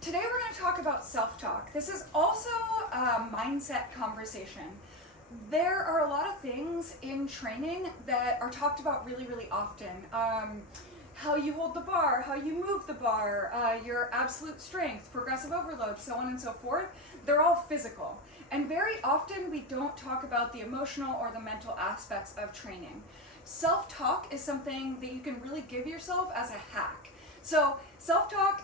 Today we're going to talk about self-talk. This is also a mindset conversation. There are a lot of things in training that are talked about really, really often. How you hold the bar, how you move the bar, your absolute strength, progressive overload, so on and so forth. They're all physical. And very often we don't talk about the emotional or the mental aspects of training. Self-talk is something that you can really give yourself as a hack. So self-talk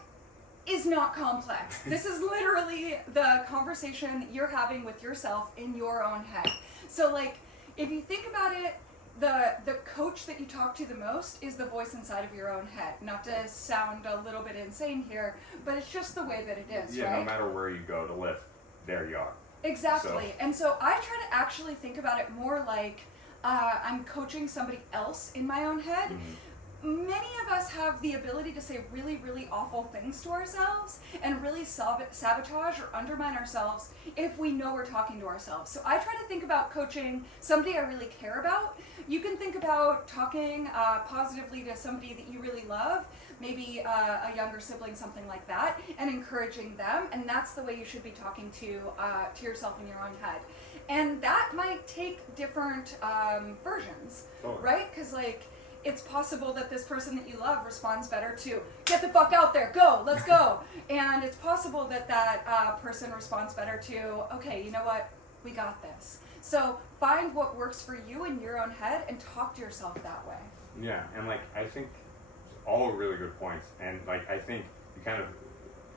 is not complex. This is literally the conversation you're having with yourself in your own head. So like, if you think about it, the coach that you talk to the most is the voice inside of your own head. Not to sound a little bit insane here, but it's just the way that it is, yeah, right? No matter where you go to lift, there you are. Exactly. So. And so I try to actually think about it more like I'm coaching somebody else in my own head. Mm-hmm. Many of us have the ability to say really, really awful things to ourselves and really sabotage or undermine ourselves if we know we're talking to ourselves. So I try to think about coaching somebody I really care about. You can think about talking positively to somebody that you really love, maybe a younger sibling, something like that, and encouraging them. And that's the way you should be talking to yourself in your own head. And that might take different versions, right? Because like, it's possible that this person that you love responds better to, get the fuck out there, go, let's go. And it's possible that that person responds better to, okay, you know what, we got this. So find what works for you in your own head and talk to yourself that way. Yeah, and like, I think all really good points. And like, I think you kind of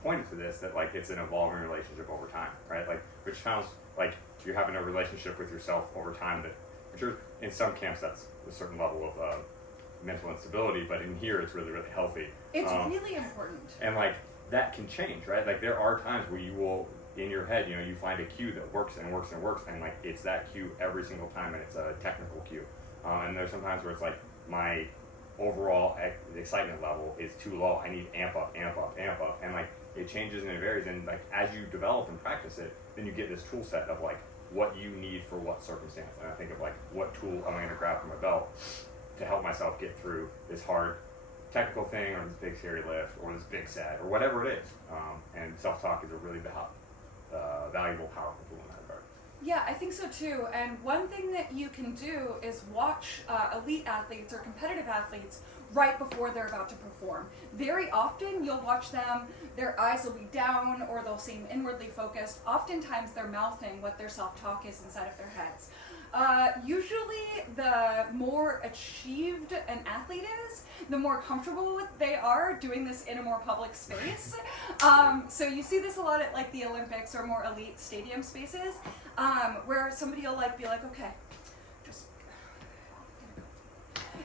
pointed to this, that like, it's an evolving relationship over time, right? Like, which sounds like you're having a relationship with yourself over time that, which are, in some camps, that's a certain level of mental instability, but in here it's really, really healthy. It's really important. And like, that can change, right? Like, there are times where you will, in your head, you know, you find a cue that works and works and works, and like, it's that cue every single time, and it's a technical cue. And there's some times where it's like, my overall excitement level is too low. I need amp up, amp up, amp up, and like, it changes and it varies, and like, as you develop and practice it, then you get this tool set of like, what you need for what circumstance. And I think of like, what tool am I gonna grab from my belt to help myself get through this hard technical thing, or this big scary lift, or this big set, or whatever it is. And self-talk is a really valuable, powerful tool in that regard. Yeah, I think so too. And one thing that you can do is watch elite athletes or competitive athletes right before they're about to perform. Very often you'll watch them, their eyes will be down or they'll seem inwardly focused. Oftentimes they're mouthing what their self-talk is inside of their heads. Usually the more achieved an athlete is, the more comfortable they are doing this in a more public space. So you see this a lot at like the Olympics or more elite stadium spaces, where somebody will like be like, okay, just,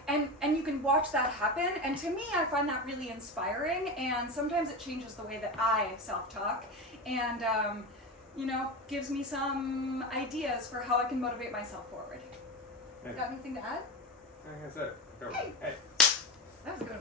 and you can watch that happen. And to me, I find that really inspiring, and sometimes it changes the way that I self-talk, and you know, gives me some ideas for how I can motivate myself forward. Hey. Got anything to add? Like I said, go. Hey. That was good.